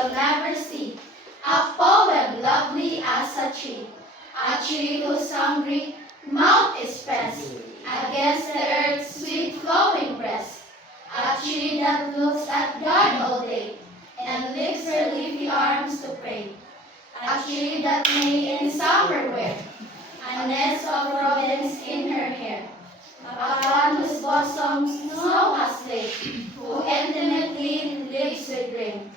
shall never see. A poem lovely as a tree whose hungry mouth is pressed against the earth's sweet flowing breast. A tree that looks at God all day and lifts her leafy arms to pray. A tree that may in summer wear a nest of robins in her hair. Upon whose bosom snow has laid, who intimately lives with rain.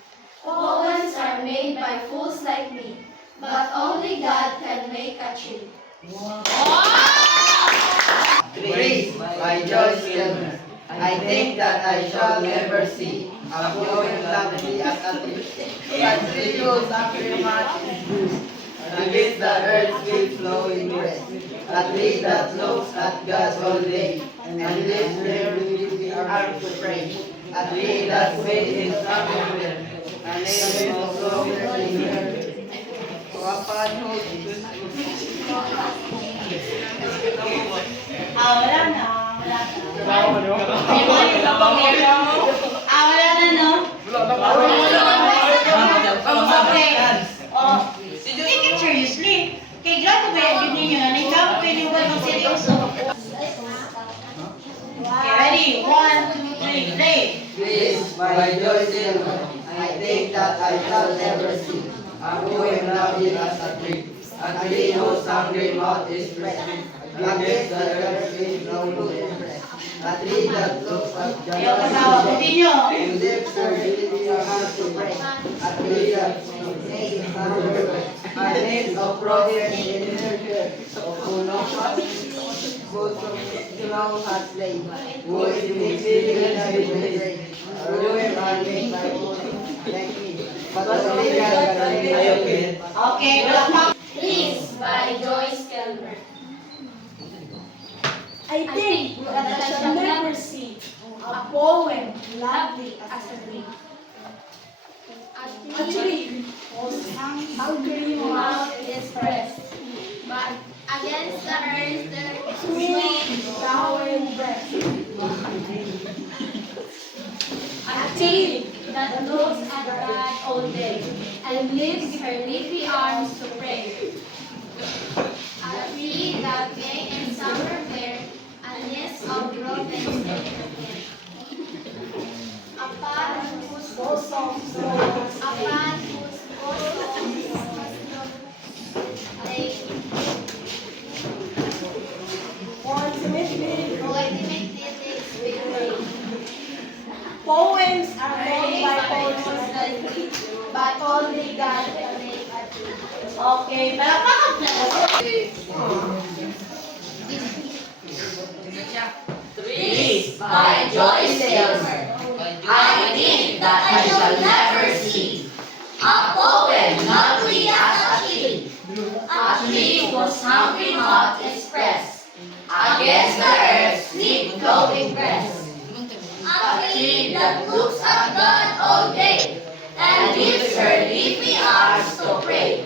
Poems are made by fools like me, but only God can make a tree. Trees by Joyce Kilmer. I think that I shall never see a poem lovely as a tree. A tree whose hungry mouth is bruised against the earth's sweet flowing breast. A tree that looks at God all day and lifts their leafy arms to pray. A tree that made in summer wind and name of longer in her. Upon whose wala na. Wala na, no? Okay. Take it seriously. Kay grabe ba yung ninyo na? Ikaw pwede ba mag-seryoso? Okay, ready? 1, 2, 3, play! Trees by Joyce Kilmer. I think that I shall never see a poem lovely as a tree. A tree whose hungry mouth is pressed against the earth's sweet flowing breast. A tree that looks at God Ayaw ka tawa. Continue. and lifts her leafy arms to pray. A tree that made in summer wind a nest of robins in her hair. Who knows what bosom snow has laid. Who is exceeding with rain. Poem are made by fools like me, but only God can make it. Okay, wala pa. Trees by Joyce Kilmer. I think that I shall never see a poem lovely as a tree. A tree whose hungry mouth is pressed, But against the earth, sweet flowering breast. a tree that looks at God all day and lifts her leafy arms to pray. A tree that may in summer wear a nest of robins in her hair. Upon whose bosom snow laid, Ultimately, lives with rain. poems are made by poets like me, but only God can make a tree. Okay, palakpakan na. Trees by Joyce Kilmer. I think that I shall never see a poem lovely as a tree whose hungry mouth is pressed against the earth's sweet glowing breast. A tree that looks at God all day and lifts her leafy arms to pray.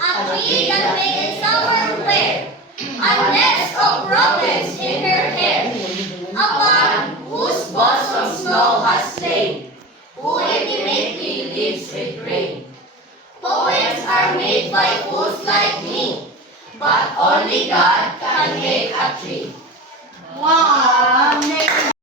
A tree that may in summer wear a nest of robins in her hair, upon whose bosom snow has laid, who intimately lives with rain. Poems are made by fools like me, but only God